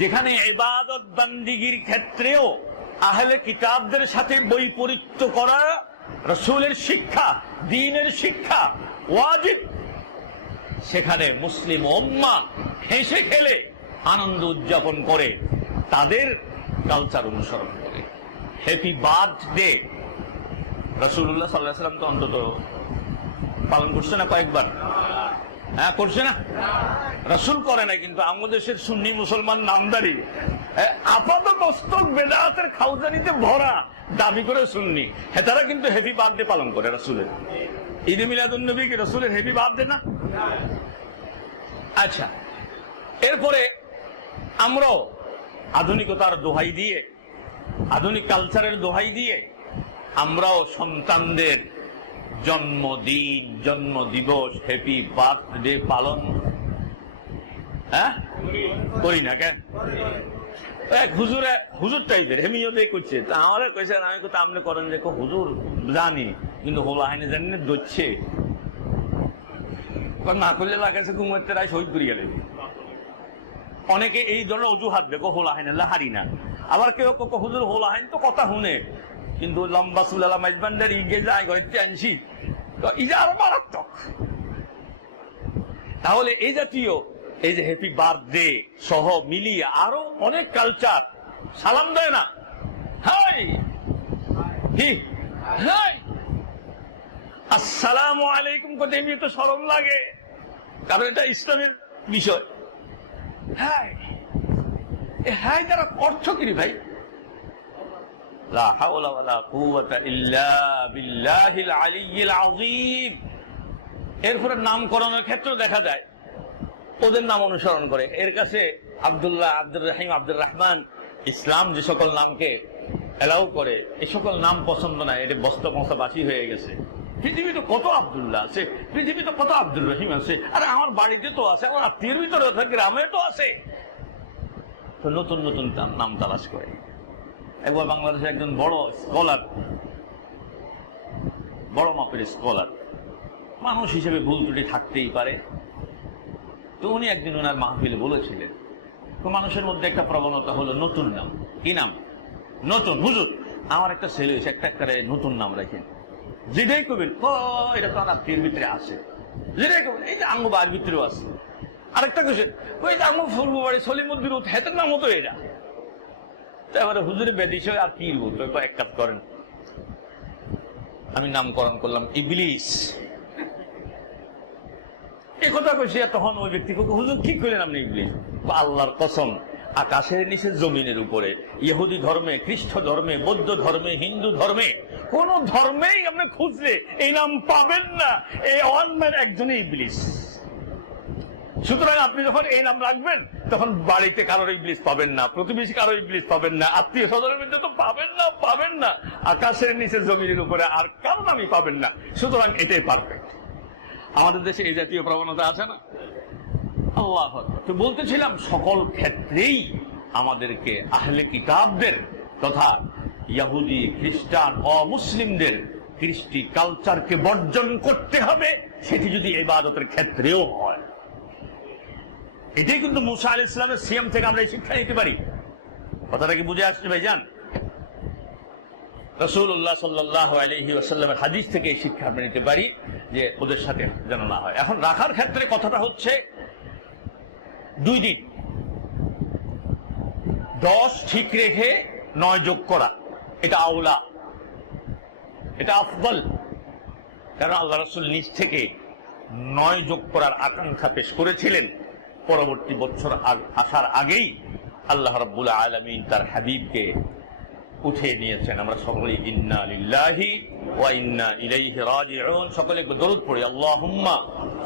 যেখানে ইবাদত বান্দিগির ক্ষেত্রেও আহলে কিতাবদের সাথে বৈপরীত্য করা রসুলের শিক্ষা, দিনের শিক্ষা ওয়াজিব। সেখানে মুসলিম ওম্মা হেসে খেলে আনন্দ উদযাপন করে, তাদের কালচার অনুসরণ করে। হ্যাপি বার্থডে রসুল্লাহ সাল্লাহ সাল্লাম তো অন্তত পালন করছে না কয়েকবার? হ্যাঁ করছে না? রসুল করে না কিন্তু আমাদের সুন্নি মুসলমান নামদারি। এ, আপাত মস্তক বেদাতের খাউজানিতে ভরা করে সুন্নি। কিন্তু হেভি পালন করে রসুলের। হেভি না? আচ্ছা এরপরে আমরাও আধুনিকতার দোহাই দিয়ে আধুনিক কালচারের দোহাই দিয়ে আমরাও সন্তানদের জন্মদিন জন্ম দিবস হ্যাপি বার্থডে পালন। হ্যাঁ? করি না কেন? এক হুজুরে টাইপের করছে। তা আমি তো আমনে করেন হুজুর জানি, কিন্তু হোলা জানি না, দচ্ছে। না করলে লাগাইছে ঘুমাতে রায় শহীদ করি অনেকে এই ধরনের অজুহাত দেখো, হোলা হাইনে, লাহারি না। আবার কেউ হুজুর হোলা তো কথা শুনে। কিন্তু লম্বা সুলালা মাইজবান্ডার ইগে যায় করে টেনসি তো ইজা আরও মারাত্মক। তাহলে এই জাতীয়, এই যে হ্যাপি বার্থডে সহ মিলিয়ে আরও অনেক কালচার সালাম দেয় না। হাই! হি হাই! আসসালামু আলাইকুম করতে এমনি তো সরম লাগে, কারণ এটা ইসলামের বিষয়। এ হাই যারা অর্থ কিনি ভাই? এরপরে নামকরণের ক্ষেত্রে দেখা যায়, ওদের নাম অনুসরণ করে। এর কাছে আব্দুল্লাহ আব্দুর রহিম আব্দুর রহমান ইসলাম যে সকল নামকে এলাও করে, এ সকল নাম পছন্দ না, এটা বস্তা বাসি হয়ে গেছে। পৃথিবীতে কত আব্দুল্লাহ আছে? পৃথিবীতে কত আব্দুর রহিম আছে? আর আমার বাড়িতে তো আছে, আমার আত্মীয়ের ভিতরে গ্রামে তো আছে। নতুন নতুন নাম তালাশ করে। একবার বাংলাদেশের একজন বড় স্কলার বড় মাপের স্কলার মানুষ হিসেবে ভুল ত্রুটি থাকতেই পারে। তো উনি একদিন ওনার মাহফিলে বলেছিলেন, তো মানুষের মধ্যে একটা প্রবণতা হলো নতুন নাম। কি নাম? নতুন, হুজুর, আমার একটা ছেলে হয়েছে, একটা একটা নতুন নাম রাখেন। যেটাই কবেন ও এটা তো আমার ভিতরে আছে। যেটাই কবেন এই যে আঙ্গ বার ভিতরেও আছে। আরেকটা কোশ্চেন ওই যে আঙ্গ ফুলবো বাড়ি সলিমুদ্দিন হেতের নাম হতো এটা? হুজুরে বেদিস আর কি এক কাজ করেন। আমি নামকরণ করলাম, ইবলিস। এ কথা তখন ওই ব্যক্তি হুজুর, কি করলেন আপনি ইবলিস? বা আল্লাহর কসম, আকাশের নিচে, জমিনের উপরে, ইহুদি ধর্মে, খ্রিস্ট ধর্মে, বৌদ্ধ ধর্মে, হিন্দু ধর্মে, কোন ধর্মেই আপনি খুঁজলে এই নাম পাবেন না। এই ওয়ান ম্যান একজনই ইবলিস। সুতরাং আপনি যখন এই নাম রাখবেন, তখন বাড়িতে কারোর ইবলিস পাবেন না, প্রতিবেশী কারোর ইবলিস পাবেন না আত্মীয় স্বজনের মধ্যে তো পাবেন না পাবেন না, আকাশের নিচে জমিনের উপরে আর কারও নামই পাবেন না। সুতরাং এটাই পারফেক্ট আমাদের দেশে এই জাতীয় প্রবণতা আছে না? আল্লাহ তো বলতেছিলাম, সকল ক্ষেত্রেই আমাদেরকে আহলে কিতাবদের তথা ইয়াহুদি খ্রিস্টান, অমুসলিমদের কৃষ্টি কালচারকে বর্জন করতে হবে, সেটি যদি ইবাদতের ক্ষেত্রেও হয়। এটাই কিন্তু মুসা আল ইসলামের সিএম থেকে আমরা এই শিক্ষা নিতে পারি। কথাটা কি বুঝে আসছে ভাইজান? রসুল্লাহ সাল্লাহ আলহি ওয়াসাল্লামের হাদিস থেকে এই শিক্ষা আমরা নিতে পারি যে ওদের সাথে যেন না হয়। এখন রাখার ক্ষেত্রে কথাটা হচ্ছে দুই দিন দশ ঠিক রেখে নয় যোগ করা, এটা আওলা। এটা আফদল। কারণ আল্লাহ রসুল নিজ থেকে নয় যোগ করার আকাঙ্ক্ষা পেশ করেছিলেন। পরবর্তী বছর আসার আগেই আল্লাহ রব্বুল আলমিন তার হাবিবকে উঠিয়ে নিয়েছেন। আমরা সকলেই ইন্না লিল্লাহি ওয়া ইন্না ইলাইহি রাজিউন। সকলে দরুদ পড়ি। আল্লাহুম্মা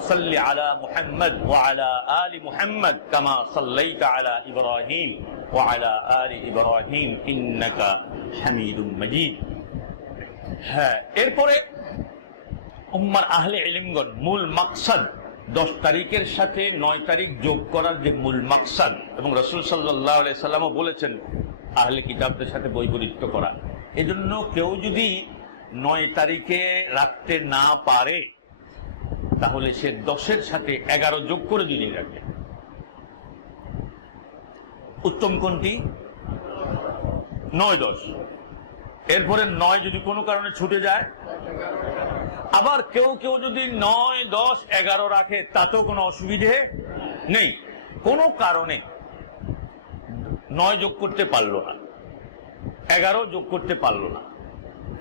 সাল্লি আলা মুহাম্মদ ওয়া আলা আলি মুহাম্মদ কামা সাল্লাইতা আলা ইব্রাহিম ওয়া আলা আলি ইব্রাহিম ইন্নাকা হামিদুম মাজিদ। হ্যাঁ এরপরে উম্মার আহলে ইলিমগণ মূল মাকসাদ দশ তারিখের সাথে নয় তারিখ যোগ করার যে মূল মাকসাদ, এবং রসুল সাল্লাহ সাল্লামও বলেছেন, আহলে কিতাবদের সাথে বৈপরীত্য করা। এজন্য কেউ যদি নয় তারিখে রাখতে না পারে, তাহলে সে দশের সাথে এগারো যোগ করে দুই দিন রাখবে। উত্তম কোনটি? নয় দশ। এরপরে নয় যদি কোনো কারণে ছুটে যায় আবার কেউ কেউ যদি নয়, দশ, এগারো রাখে, তাতেও কোনো অসুবিধে নেই। কোনো কারণে নয় যোগ করতে পারল না। এগারো যোগ করতে পারল না।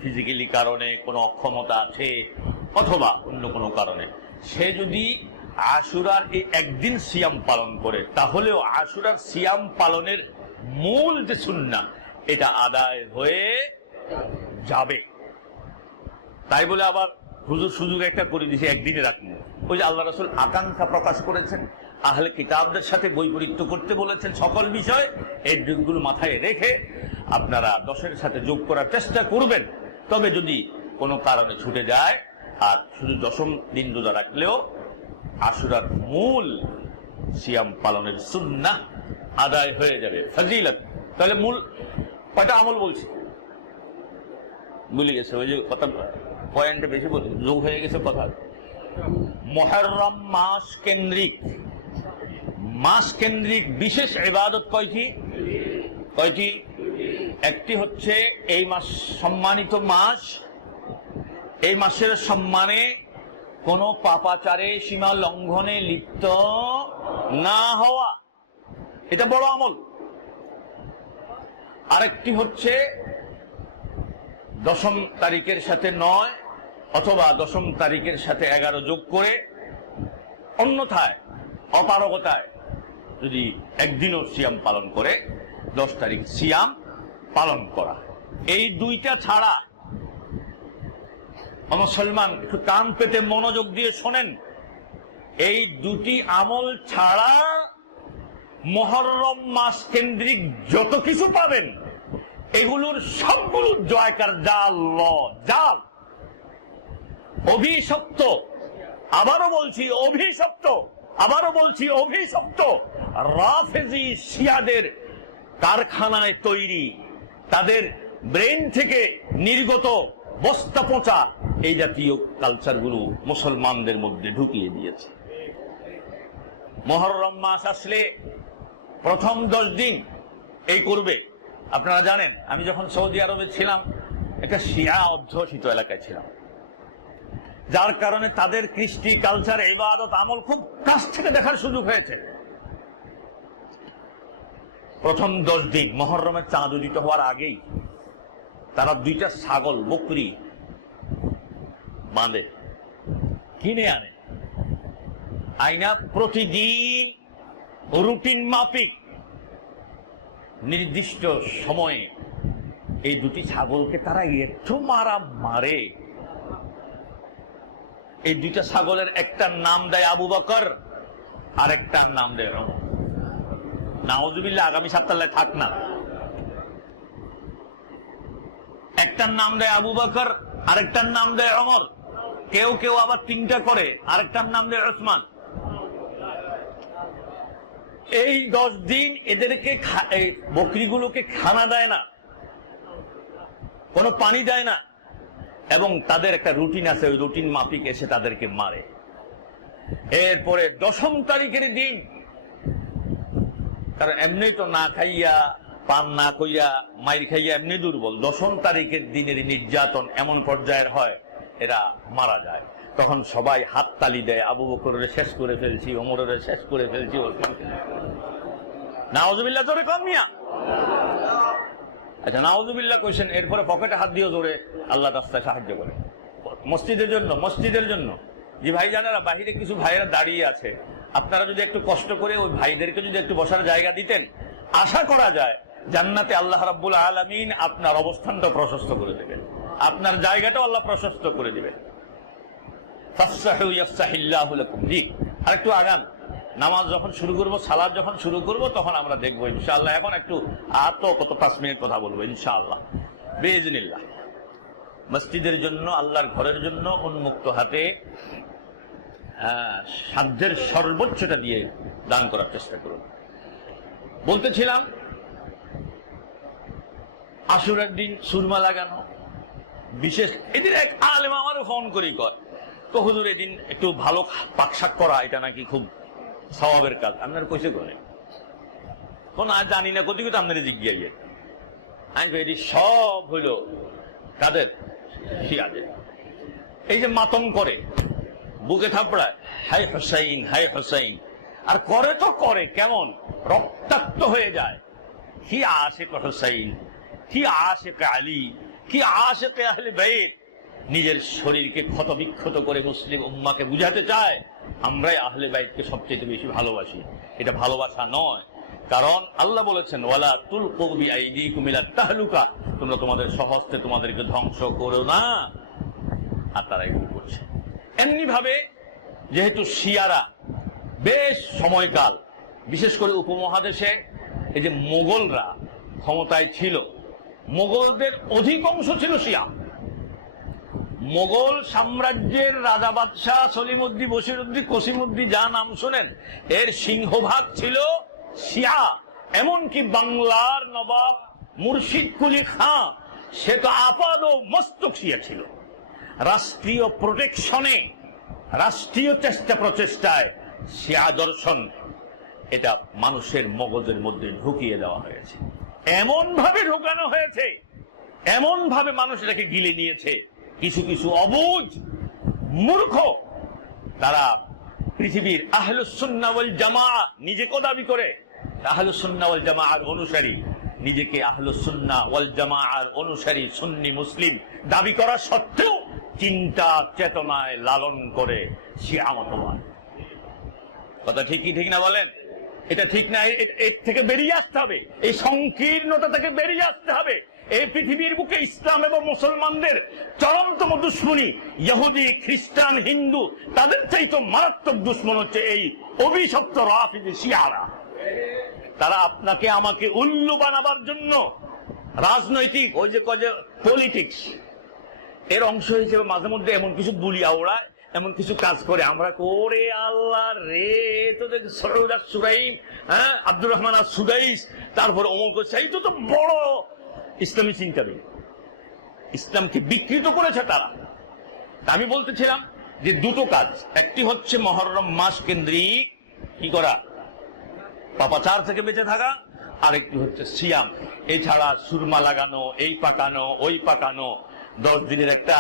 ফিজিক্যালি কারণে কোনো অক্ষমতা আছে, অথবা অন্য কোনো কারণে। সে যদি আশুরার এই একদিন সিয়াম পালন করে, তাহলেও আশুরার সিয়াম পালনের মূল যে সুন্না এটা আদায় হয়ে যাবে। তাই বলে আবার হুজুর সুযোগ একটা করে দিছে, একদিনে রাখব ওই যে আল্লাহ রসুল আকাঙ্ক্ষা প্রকাশ করেছেন, আহলে কিতাবদের সাথে বৈপরীত্য করতে বলেছেন, সকল বিষয় এই দিকগুলো মাথায় রেখে আপনারা দশের সাথে যোগ করার চেষ্টা করবেন। তবে যদি কোনো কারণে ছুটে যায়, আর শুধু দশম দিন রোজা রাখলেও আশুরার মূল সিয়াম পালনের সুন্না আদায় হয়ে যাবে, ফজিলত। তাহলে মূল কয়টা আমল বলছি? ভুলে গেছে, ওই যে কথা পয়েন্টে বেশি বল যোগ হয়ে গেছে কথা। মহরম মাস কেন্দ্রিক। মাস কেন্দ্রিক বিশেষ ইবাদত কয়টি? কয়টি? একটি হচ্ছে এই মাস সম্মানিত মাস। এই মাসের সম্মানে কোন পাপাচারে সীমা লঙ্ঘনে লিপ্ত না হওয়া। এটা বড় আমল। আরেকটি হচ্ছে দশম তারিখের সাথে নয় অথবা দশম তারিখের সাথে এগারো যোগ করে অন্যথায়, অপারগতায় যদি একদিনও সিয়াম পালন করে, দশ তারিখ সিয়াম পালন করা। এই দুইটা ছাড়া মুসলমান একটু কান পেতে মনোযোগ দিয়ে শোনেন, এই দুটি আমল ছাড়া মহরম মাস কেন্দ্রিক যত কিছু পাবেন, এগুলোর সবগুলো জয়কার জাল জাল অভিশপ্ত। আবারও বলছি অভিশপ্ত। আবারও বলছি অভিশপ্ত। রাফেজি শিয়াদের কারখানায় তৈরি। তাদের ব্রেন থেকে নির্গত বস্তা পচা এই জাতীয় কালচারগুলো মুসলমানদের মধ্যে ঢুকিয়ে দিয়েছে। মহরম মাস আসলে প্রথম দশ দিন এই করবে। আপনারা জানেন, আমি যখন সৌদি আরবে ছিলাম, একটা শিয়া অধ্যুষিত এলাকায় ছিলাম। যার কারণে তাদের কৃষ্টি কালচার ইবাদত, আমল খুব কাছ থেকে দেখার সুযোগ হয়েছে। প্রথম দশ দিন মহরমের চাঁদ উদিত হওয়ার আগেই তারা দুইটা ছাগল, বকরি বাঁধে, কিনে আনে। আইনা প্রতিদিন রুটিন মাফিক। নির্দিষ্ট সময়ে এই দুটি ছাগলকে তারা এত মারা মারে। এই দুইটা ছাগলের একটার নাম দেয় আবু বকর, আর একটার নাম দেয় রমন। নাওজুবিল্লা আগামী সপ্তাহে থাক না। একটার নাম দেয় আবু বকর আরেকটার নাম দেয় অমর কেউ কেউ আবার তিনটা করে আরেকটার নাম দেয় ওসমান। এই দশ দিন এদেরকে বকরিগুলোকে খানা দেয় না, কোনো পানি দেয় না। এবং তাদের একটা রুটিন আছে, ওই রুটিন মাফিক এসে তাদেরকে মারে। এরপরে দশম তারিখের দিন, কারণ এমনি তো না খাইয়া, পান না কইয়া মাইর খাইয়া এমনি দুর্বল। দশম তারিখের দিনের নির্যাতন এমন পর্যায়ের হয়, এরা মারা যায়। তখন সবাই হাত তালি দেয়, আবু বকরের শেষ করে ফেলছি, ওমরের শেষ করে ফেলছি নাওজবিল্লা জোরে কম মিয়া। আচ্ছা নাওজুবিল্লাহ কোয়েশন এরপরে পকেটে হাত দিয়ে জোরে আল্লাহ রাস্তায় সাহায্য করে। মসজিদের জন্য মসজিদের জন্য। যে ভাই জানারা বাহিরে কিছু ভাইয়েরা দাঁড়িয়ে আছে। আপনারা যদি একটু কষ্ট করে ওই ভাইদেরকে যদি একটু বসার জায়গা দিতেন, আশা করা যায় জান্নাতে আল্লাহ রাব্বুল আলমিন আপনার অবস্থানটা প্রশস্ত করে দেবেন। আপনার জায়গাটাও আল্লাহ প্রশস্ত করে দেবেন। জি, আরেকটু আগান। নামাজ যখন শুরু করব, সালাদ যখন শুরু করব, তখন আমরা দেখব ইনশাআল্লাহ। এখন একটু আর তো কত পাঁচ মিনিট কথা বলব ইনশাআল্লাহ। বেজনিল্লাহ মসজিদের জন্য, আল্লাহর ঘরের জন্য উন্মুক্ত হাতে সাধ্যের সর্বোচ্চটা দিয়ে দান করার চেষ্টা করুন। বলতেছিলাম, আশুরার দিন সুরমা লাগানো, বিশেষ এদিন এক আলেম আমারও ফোন করি কয়, তো হুজুর, এদিন একটু ভালো পাকশাক করা, এটা নাকি খুব স্বভাবের কাজ। আপনার কইসে করে কোন আর জানি না কোথায় কোথায় আপনাদের জিজ্ঞাইয়ে আমি এটি সব হইল কাদের? শিয়াদের এই যে মাতম করে, বুকে থাপড়ায়, হাই হোসাইন হাই হোসাইন। আর করে তো করে, কেমন? রক্তাক্ত হয়ে যায়। কি আশেক হোসাইন, কি আশেক আলী, কি আশেক আহলে বেদ নিজের শরীরকে ক্ষত বিক্ষত করে মুসলিম উম্মাকে বুঝাতে চায় আমরাই আহলে বাইতকে সবচেয়ে বেশি ভালোবাসি। এটা ভালোবাসা নয়। কারণ আল্লাহ বলেছেন, ওয়ালা তুল কবি আইদি কুমিলা তাহলুকা। তোমরা তোমাদের সহস্তে তোমাদেরকে ধ্বংস করো না। আর তারা এগুলো করছে। এমনি ভাবে যেহেতু শিয়ারা বেশ সময়কাল, বিশেষ করে উপমহাদেশে এই যে মোগলরা ক্ষমতায় ছিল, মোগলদের অধিকাংশ ছিল শিয়া। মোগল সাম্রাজ্যের রাজা বাদশাহ সলিমুদ্দি বসিরুদ্দি কসিমুদ্দি যা নাম শোনেন, এর সিংহভাগ ছিল শিয়া। এমনকি বাংলার নবাব মুর্শিদ কুলি খাঁ, সে তো আপাদ ও মস্তক শিয়া ছিল। রাষ্ট্রীয় প্রোটেকশনে রাষ্ট্রীয় চেষ্টা প্রচেষ্টায় শিয়া দর্শন, এটা মানুষের মগজের মধ্যে ঢুকিয়ে দেওয়া হয়েছে। এমন ভাবে ঢুকানো হয়েছে এমন ভাবে মানুষ এটাকে গিলে নিয়েছে। কিছু কিছু অবুজ মূর্খ, তারা পৃথিবীর আহলুসুন্নাওয়াল জামা নিজেকে দাবি করে। আহলুসুন্নাওয়াল জামা আর অনুসারী নিজেকে আহলুসুন্না ওয়াল জামা আর অনুসারী সুন্নি মুসলিম দাবি করা সত্ত্বেও চিন্তা চেতনায় লালন করে শিয়া মতবাদ। কথা ঠিকই ঠিক না বলেন? এটা ঠিক না এর থেকে বেরিয়ে আসতে হবে। এই সংকীর্ণতা থেকে বেরিয়ে আসতে হবে। এই পৃথিবীর বুকে ইসলাম এবং মুসলমানদের চরমতম দুশ্মনী ইহুদি, খ্রিস্টান, হিন্দু, তাদের চাইতো মারাত্মক দুশ্মন হচ্ছে এই অভিশপ্ত রাফিজি শিয়ারা। তারা আপনাকে, আমাকে উল্লু বানাবার জন্য রাজনৈতিক, ওই যে কজে পলিটিক্স এর অংশ হিসেবে মাঝে মধ্যে এমন কিছু বুলিয়া ওড়ায়। এমন কিছু কাজ করে। আমরা করে আল্লাহ রে তো সুরাইম হ্যাঁ? আব্দুর রহমান আর সুদাইস, তারপর অমুক সেই তো তো বড় ইসলামী চিন্তাবিদ। ইসলামকে বিকৃত করেছে তারা। আমি বলতেছিলাম যে দুটো কাজ। একটি হচ্ছে মহরম মাস কেন্দ্রিক, কি করা? পাপাচার থেকে বেঁচে থাকা। আরেকটি হচ্ছে সিয়াম। এছাড়া সুরমা লাগানো, এই পাকানো, ওই পাকানো। দশ দিনের একটা,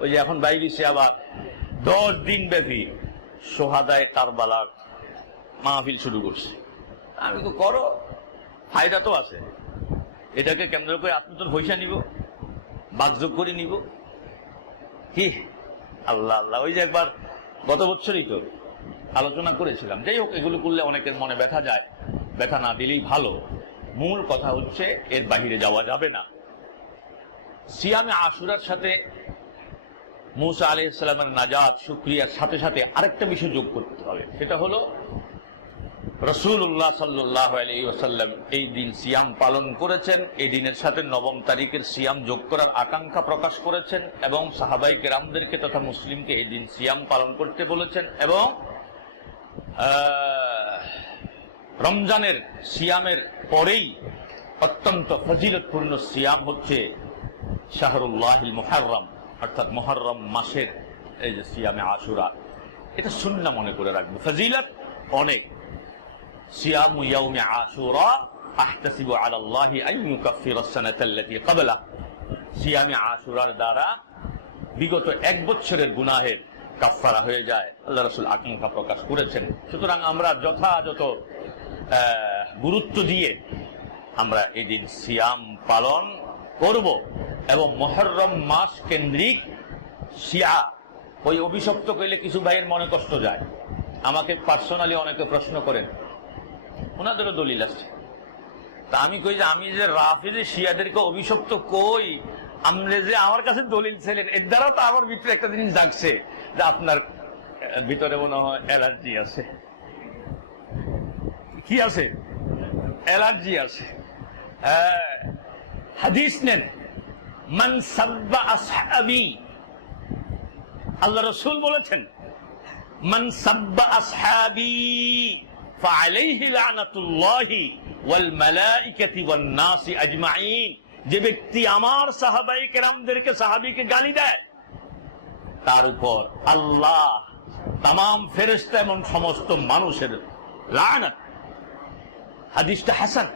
ওই যে এখন বাইরিছে আবার। দশ দিন ব্যাপী সোহাদায় কারবালার মাহফিল শুরু করছে। আমি তো করো, ফায়দা তো আছে। এটাকে কেন্দ্র করে আপনি তো পয়সা নিব বাগযোগ করে নিব। কি আল্লাহ আল্লাহ। ওই যে একবার গত বছরই তো আলোচনা করেছিলাম। যাই হোক, এগুলো করলে অনেকের মনে ব্যথা যায়। ব্যথা না দিলেই ভালো। মূল কথা হচ্ছে, এর বাহিরে যাওয়া যাবে না। সিয়ামে আশুরার সাথে মুসা আলি ইসলামের নাজাদ সুক্রিয়ার সাথে সাথে আরেকটা বিষয় যোগ করতে হবে। সেটা হলো রসুল্লাহ সাল্লাহ আলী ওসাল্লাম এই দিন সিয়াম পালন করেছেন। এই দিনের সাথে নবম তারিখের সিয়াম যোগ করার আকাঙ্ক্ষা প্রকাশ করেছেন এবং সাহাবাই কেরামদেরকে তথা মুসলিমকে এই দিন সিয়াম পালন করতে বলেছেন এবং রমজানের সিয়ামের পরেই অত্যন্ত ফজিলতপূর্ণ সিয়াম হচ্ছে শাহরুল্লাহিল মুহাররম। অর্থাৎ মুহররম মাসের এই যে সিয়ামে আশুরা, এটা শূন্য মনে করে রাখব। ফজিলত অনেক। আশুরা আশুরার দ্বারা বিগত এক গুনাহের কাফফারা হয়ে যায়। প্রকাশ করেছেন। সুতরাং আমরা যথাযথ গুরুত্ব দিয়ে আমরা এই দিন সিয়াম পালন করব এবং মহরম মাস কেন্দ্রিক শিয়া ওই অভিশপ্ত করলে কিছু ভাইয়ের মনে কষ্ট যায়। আমাকে পার্সোনালি অনেকে প্রশ্ন করেন ওনাদেরও দলিল আছে? তা আমি কই যে আমি যে রাফিজে শিয়াদেরকে অভিশপ্ত কই আমরা যে আমার কাছে দলিল ছিলেন এর দ্বারা তো আমার ভিতরে একটা জিনিস জাগছে যে আপনার ভিতরে মনে হয় অ্যালার্জি আছে। কি আছে? অ্যালার্জি আছে। হ্যাঁ, হাদিস নেন মান সাব্বা আসহাবি আল্লাহ রসুল বলেছেন মান সাব্বা আসহাবি فعليه لعنة الله والملائكة والناس أجمعين যে ব্যক্তি আমার সাহাবাই কেরামদেরকে সাহাবিকে গালি দেয় তার উপর আল্লাহ তাম ফেরেস্তা এবং সমস্ত মানুষের লানত হাদিসটা হাসান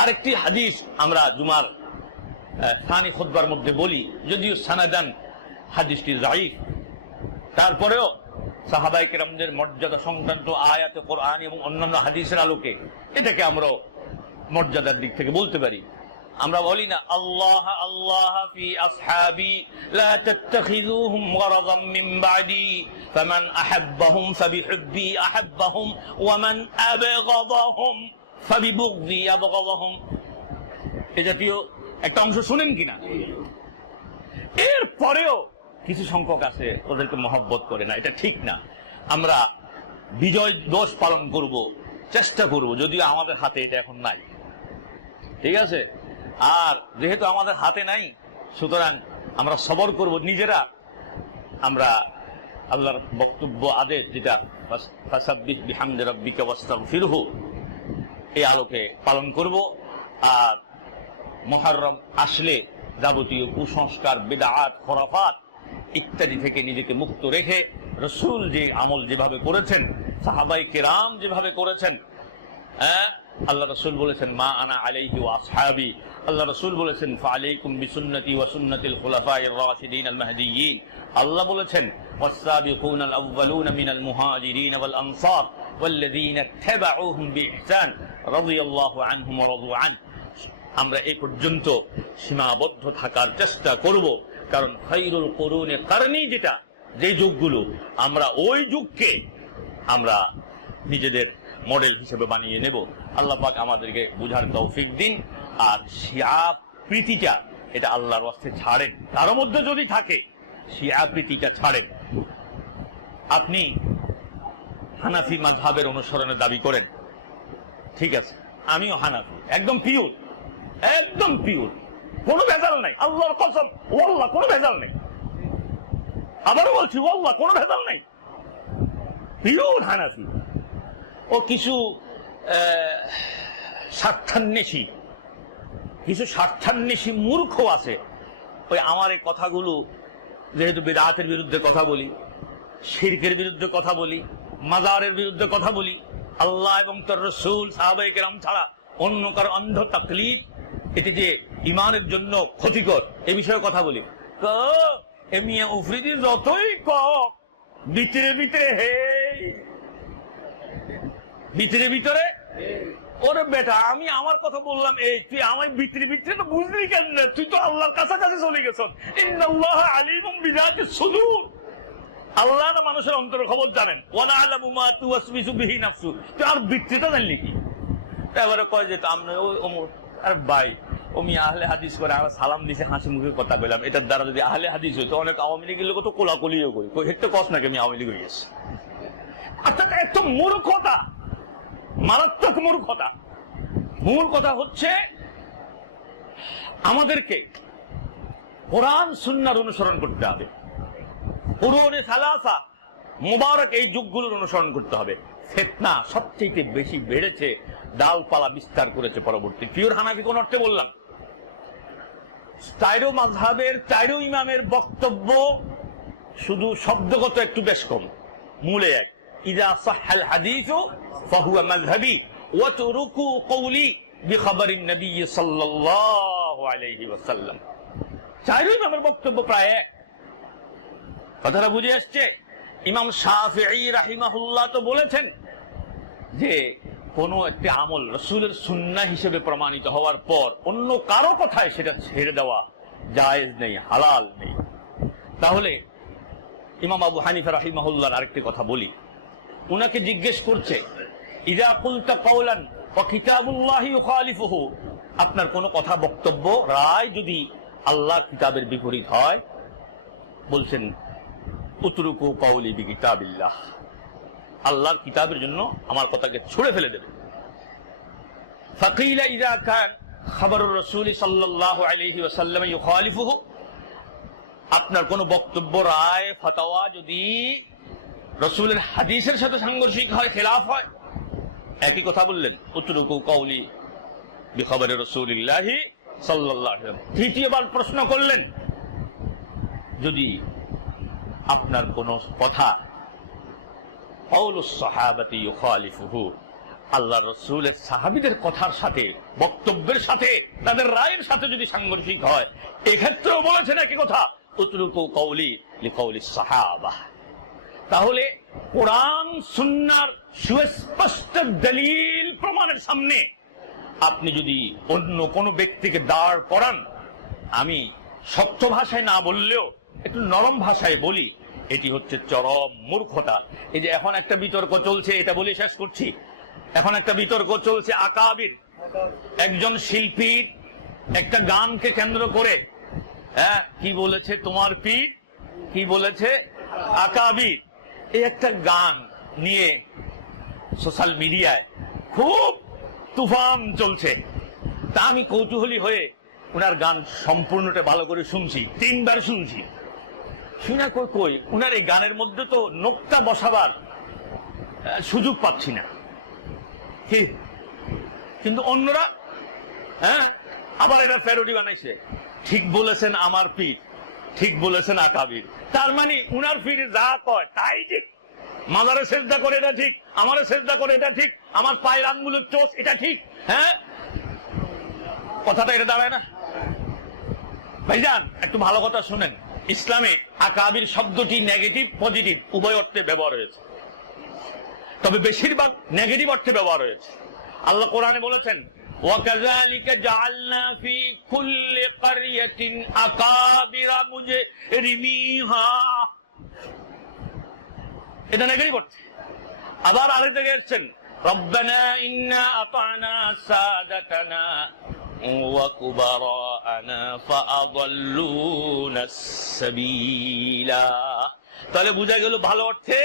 আরেকটি হাদিস আমরা জুমার সানি খুদ্বার মধ্যে বলি, যদিও সানাদান হাদিসটি রাইফ তারপরেও সাহাবাই কেরামদের মর্যাদা সংক্রান্ত আয়াতে, কোরআন এবং অন্যান্য হাদিসের আলোকে এটাকে আমরা মর্যাদার দিক থেকে বলতে পারি। আমরা বলি না, আল্লাহ আল্লাহ ফি আসহাবি, লা তাত্তাখিযুহুম গরাদাম মিন বাদি, ফামান আহাব্বাহুম ফাবিহুব্বি আহাব্বাহুম, ওয়া মান আবগাদাহুম। এ জাতীয় একটা অংশ শুনেন কিনা? এর পরেও কিছু সংখ্যক আছে, ওদেরকে মহব্বত করে না, এটা ঠিক না। আমরা বিজয় দোষ পালন করব, চেষ্টা করব, যদিও আমাদের হাতে এটা এখন নাই। ঠিক আছে? আর যেহেতু আমাদের হাতে নাই, সুতরাং আমরা সবর করব নিজেরা। আমরা আল্লাহর বক্তব্য, আদেশ যেটা ফাসাব্বিহ বিহামদি রাব্বিকা ওয়াস্তাগফিরহু। এই আলোকে পালন করব। আর মহারম আসলে যাবতীয় কুসংস্কার বেদাহাত খরাফাত ইত্যাদি থেকে নিজেকে মুক্ত রেখে রসুল যে আমল যেভাবে করেছেন, সাহাবাই কেরাম যেভাবে করেছেন হ্যাঁ? আল্লাহ রসুল বলেছেন, মা আনা আলাইহি ও আসহাবি। আল্লাহ রসুল বলেছেন ফালাইকুম বিসুন্নতি ওয়া সুন্নাতিল খুলাফায়ে রাশিদিন আল মাহদিয়িন আল্লাহ বলেছেন ওয়াসসাবিকুনাল আউওয়ালুনা মিনাল মুহাজিরিন ওয়াল আনসার। والذين اتبعوهم بإحسان رضي الله عنهم ورضوا عنه আমরা এই পর্যন্ত সীমাবদ্ধ থাকার চেষ্টা করব কারণ খৈরুল করুনে কারণেই যেটা যে যুগগুলো আমরা ওই যুগকে আমরা নিজেদের মডেল হিসেবে বানিয়ে নেব আল্লাহ পাক আমাদেরকে বুঝার তৌফিক দিন আর শিয়া প্রীতিটা এটা আল্লাহর ওয়াস্তে ছাড়েন তার মধ্যে যদি থাকে শিয়া প্রীতিটা ছাড়েন আপনি হানাফি মাঝহাবের অনুসরণের দাবি করেন। ঠিক আছে? আমিও হানাফি। একদম পিওর একদম পিওর কোনো ভেজাল নাই। আল্লাহর কসম, ওয়াল্লাহ, কোনো ভেজাল নেই। আবারও বলছি, ওয়াল্লাহ, কোনো ভেজাল নাই। পিওর হানাফি। ও কিছু স্বার্থান্বেষী। কিছু স্বার্থান্বেষী মূর্খ আছে। ওই আমার এই কথাগুলো যেহেতু বেদাতের বিরুদ্ধে কথা বলি, শিরকের বিরুদ্ধে কথা বলি মাজারের বিরুদ্ধে কথা বলি, আল্লাহ এবং তোর রসুল সাহাবাই কেরাম ছাড়া অন্য কারও অন্ধ তাকলিদ, এটি যে ইমানের জন্য ক্ষতিকর, এ বিষয়ে কথা বলি। যতই কক ভিতরে ভিতরে হে। ভিতরে ভিতরে? ওরে বেটা, আমি আমার কথা বললাম, এই তুই আমার ভিতরে ভিতরে তো বুঝলি কেন? তুই তো আল্লাহর কাছাকাছি চলে গেছ আলিমুম বিজাতি সুদূর। আল্লাহ না মানুষের অন্তরের খবর জানেন। ওয়ালা আলামু মা তুওয়াসবিসু বিহি নাফসু। তুই আর ভিতরেটা জানলি কি? এবারে কয় যে আমরা ওই অমর আর ভাই, ওমি আহলে হাদিস করে আমরা সালাম দিছে, হাসি মুখে কথা বললাম এটার দ্বারা যদি আহলে হাদিস হইতো, অনেক আওয়ামী লীগের লোক তো কোলাকুলিও করি। হেক্টে কস নাকি আমি আওয়ামী লীগ হয়ে গেছি অর্থাৎ এত মূর্খতা, মারাত্মক মূর্খতা। মূল কথা হচ্ছে আমাদেরকে কোরআন, সুন্নার অনুসরণ করতে হবে। পুরনে সালাসা মুবারক এই যুগগুলোর অনুসরণ করতে হবে। ফেতনা সবচেয়ে বেশি বেড়েছে, ডালপালা বিস্তার করেছে পরবর্তী। পিওর হানাফি কোন অর্থে বললাম? ইমামের বক্তব্য শুধু শব্দগত একটু বেশ কম। মূলে এক, ইদা সাহাল হাদিসু ফাহুয়া মাযহাবি ওয়া তুরুকু কওলি নবী সাল্লাল্লাহু আলাইহি ওয়াসাল্লাম। ইমামের বক্তব্য প্রায় এক। কথাটা বুঝে আসছে? ইমাম শাফিঈ রাহিমাহুল্লাহ তো বলেছেন যে কোন একটি আমল রসুলের সুন্নাহ হিসেবে প্রমাণিত হওয়ার পর অন্য কারও কথায় সেটা ছেড়ে দেওয়া জায়েজ নেই, হালাল নেই। তাহলে ইমাম আবু হানিফা রাহিমাহুল্লাহর আরেকটি কথা বলি। উনাকে জিজ্ঞেস করছে আপনার কোন কথা, বক্তব্য, রায় যদি আল্লাহর কিতাবের বিপরীত হয়, বলছেন উতরুকু কওলি বি কিতাবিল্লাহ আল্লাহর কিতাবের জন্য আমার কথাকে ছুড়ে ফেলে দেবে। ফাকিলা ইদা কান খবরুর রাসূল সাল্লাল্লাহু আলাইহি ওয়াসাল্লাম ইউখালিফুহু। আপনার কোন বক্তব্য, রায় ফতোয়া যদি রসুলের হাদিসের সাথে সাংঘর্ষিক হয়, খেলাফ হয়, একই কথা বললেন, উতরুকু কৌলি বিখবরে রসুলিল্লাহি ওয়াসাল্লাম। তৃতীয়বার প্রশ্ন করলেন, যদি আপনার কোন কথা। সাহাবাতি আল্লাহ রসুলের সাহাবিদের কথার সাথে, বক্তব্যের সাথে, তাদের রায়ের সাথে যদি সাংঘর্ষিক হয়, এক্ষেত্রেও বলেছেন একই কথা? তাহলে কোরআন, সুন্নার সুস্পষ্ট দলিল প্রমাণের সামনে আপনি যদি অন্য কোনো ব্যক্তিকে দাঁড় করান, আমি শক্ত ভাষায় না বললেও একটু নরম ভাষায় বলি, এটি হচ্ছে চরম মূর্খতা। এই যে এখন একটা বিতর্ক চলছে, এটা বলে শেষ করছি। এখন একটা বিতর্ক চলছে আকাবির। একজন শিল্পীর একটা গানকে কেন্দ্র করে হ্যাঁ কি বলেছে তোমার পীর? কি বলেছে আকাবির? এই একটা গান নিয়ে সোশ্যাল মিডিয়ায় খুব তুফান চলছে। তা আমি কৌতূহলী হয়ে ওনার গান সম্পূর্ণটা ভালো করে শুনছি, তিনবার শুনছি। শুনা কই কই? উনার এই গানের মধ্যে তো নোকটা বসাবার সুযোগ পাচ্ছি না। কি? কিন্তু অন্যরা হ্যাঁ? আবার এটা প্যারোডি বানাইছে। ঠিক বলেছেন আমার পীর, ঠিক বলেছেন আকাবির। তার মানে উনার পীর যা কয়, তাই ঠিক। মাদারে সেজদা করে এটা ঠিক, আমারে সেজদা করে এটা ঠিক, আমার পায়ের আঙ্গুলের চোষ এটা ঠিক হ্যাঁ? কথাটা এটা দাঁড়ায় না। ভাইজান, একটু ভালো কথা শুনেন। ইসলামে আকাবির শব্দটি নেগেটিভ পজিটিভ উভয় অর্থে ব্যবহার হয়েছে তবে বেশিরভাগ নেগেটিভ অর্থে ব্যবহার হয়েছে আল্লাহ কোরআনে বলেছেন وكذلك جعلنا في كل قرية أكابر مجرميها এটা নেগেটিভ অর্থে আবার আরেক জায়গায় এসছেন ربنا إنا أطعنا سادتنا وكبراءنا فأضلونا السبيلا তাহলে বোঝা গেল ভালো অর্থে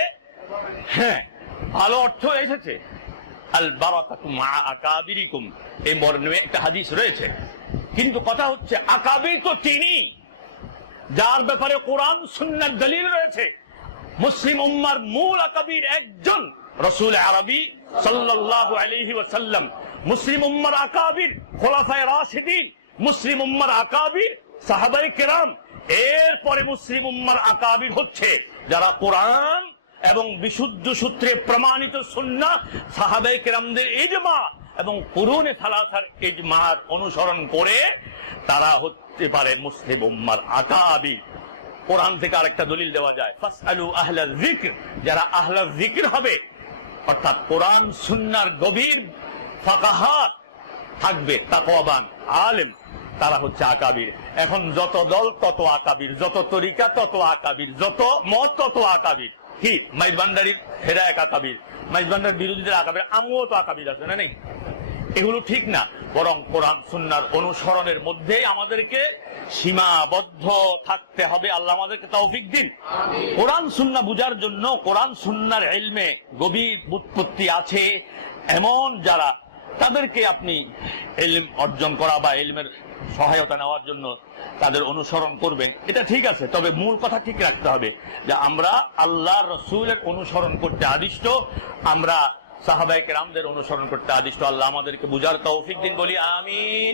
হ্যাঁ ভালো অর্থ এসেছে আল বারাকাতু মা আকাবিরিকুম এই মর্মে একটা হাদিস রয়েছে কিন্তু কথা হচ্ছে আকাবির তো তিনি যার ব্যাপারে কোরআন সুন্নার দলিল রয়েছে মুসলিম উম্মার মূল আকাবির একজন রসুল আরবি সাল্লাল্লাহু আলাইহি ওয়াসাল্লাম মুসলিম উম্মার আকাবির, খোলাফায়ে রাশিদিন, মুসলিম উম্মার আকাবির, সাহাবায়ে কেরাম। এরপরে মুসলিম উম্মার আকাবির হচ্ছে যারা কোরআন এবং বিশুদ্ধ সূত্রে প্রমাণিত সুন্না সাহাবায়ে কেরামদের ইজমা এবং কুরুনে সালাসার ইজমার অনুসরণ করে তারা হতে পারে মুসলিম উম্মার আকাবির। কোরআন থেকে আরেকটা দলিল দেওয়া যায়, ফাসআলু আহলা যিকর, যারা আহলা যিকর হবে, অর্থাৎ কোরআন সুন্নার গভীর ফাকাহাত থাকবে তাকওয়াবান আলেম তারা হচ্ছে আকাবির। এখন যত দল তত আকাবির। যত তরিকা তত আকাবির। যত মত তত আকাবির। কি? মাইজ ভান্ডারির হেরা এক আকাবির। মাইজ ভান্ডার বিরোধীদের আকাবির। আমিও তো আকাবির আছে না নেই? এগুলো ঠিক না। বরং কোরআন সুন্নার অনুসরণের মধ্যেই আমাদেরকে সীমাবদ্ধ থাকতে হবে। আল্লাহ আমাদেরকে তৌফিক দিন। কোরআন সুন্না বুঝার জন্য কোরআন সুন্নার এলমে গভীর উৎপত্তি আছে। এমন যারা তাদেরকে আপনি এলিম অর্জন করা বা এলিমের সহায়তা নেওয়ার জন্য তাদের অনুসরণ করবেন, এটা ঠিক আছে। তবে মূল কথা ঠিক রাখতে হবে যে আমরা আল্লাহ রসুলের অনুসরণ করতে আদিষ্ট, আমরা সাহাবাহিক রামদের অনুসরণ করতে আদিষ্ট। আল্লাহ আমাদেরকে বুঝার তৌফিক দিন, বলি আমিন।